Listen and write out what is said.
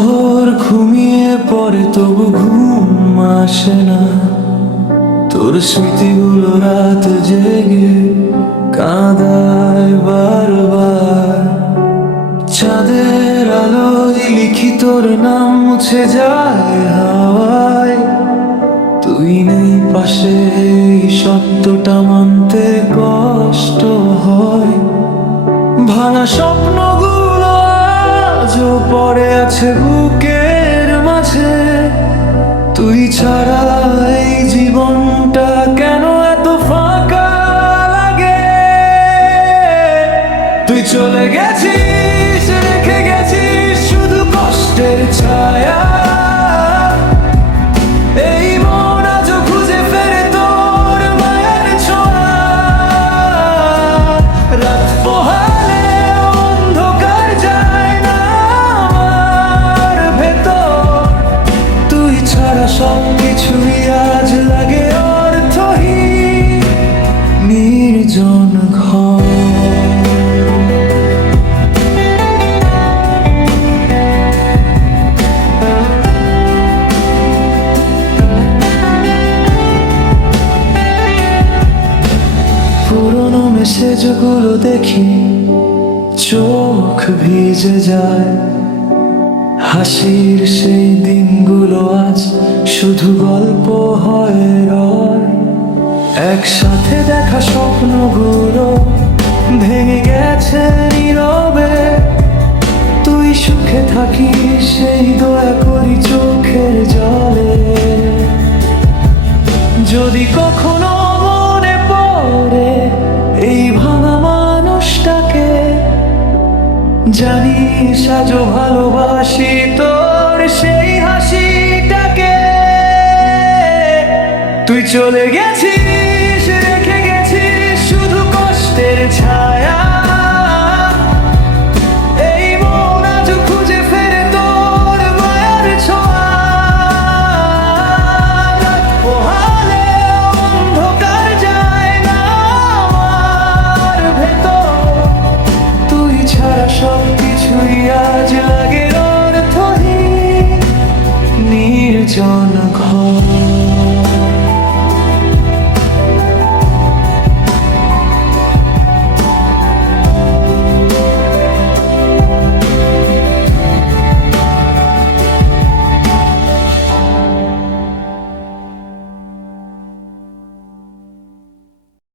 শহর ঘুমিয়ে পড়ে তবু ঘুম আসে না, তোর স্মৃতিগুলো রাত জেগে কাঁদায় বারবার। চাঁদের আলোয় লিখি তোর নাম, মুছে যায় হাওয়ায়। তুই নেই পাশে, এই সত্যটা মানতে কষ্ট হয়। ভাঙা স্বপ্নগুলো আজও পড়ে আছে বুকের মাঝে। তুই ছাড়া এই জীবনটা কেন এত ফাঁকা লাগে। তুই চলে গেছিস, রেখে গেছিস শুধু কষ্টের ছায়া। এই মন আজও খুঁজে ফেরে তোর মায়ের ছোঁয়া। রাত পোহালে অন্ধকার যায় না আমার ভেতর। তুই ছাড়া সব কিছুই আজ লাগে অর্থহীন, নির্জন ঘর। পুরোনো মেসেজগুলো দেখি, চোখ ভিজে যায়। হাসির সেই দিনগুলো আজ শুধু গল্প হয়ে রয়। একসাথে দেখা স্বপ্নগুলো ভেঙে গেছে নীরবে। তুই সুখে থাকিস সেই দয়া করি চোখের জলে। যদি কখনো মনে পড়ে এই ভাঙা মানুষটাকে, জানিস আজও ভালোবাসি তোর সেই হাসিটাকে। তুই চলে গেছিস, রেখে গেছিস শুধু কষ্টের ছায়া। এই মন আজও খুঁজে ফেরে তোর মায়ের ছোঁয়া। রাত পোহালে অন্ধকার যায় না আমার ভেতর। তুই ছাড়া সব কিছুই আজ লাগে অর্থহীন, নির্জন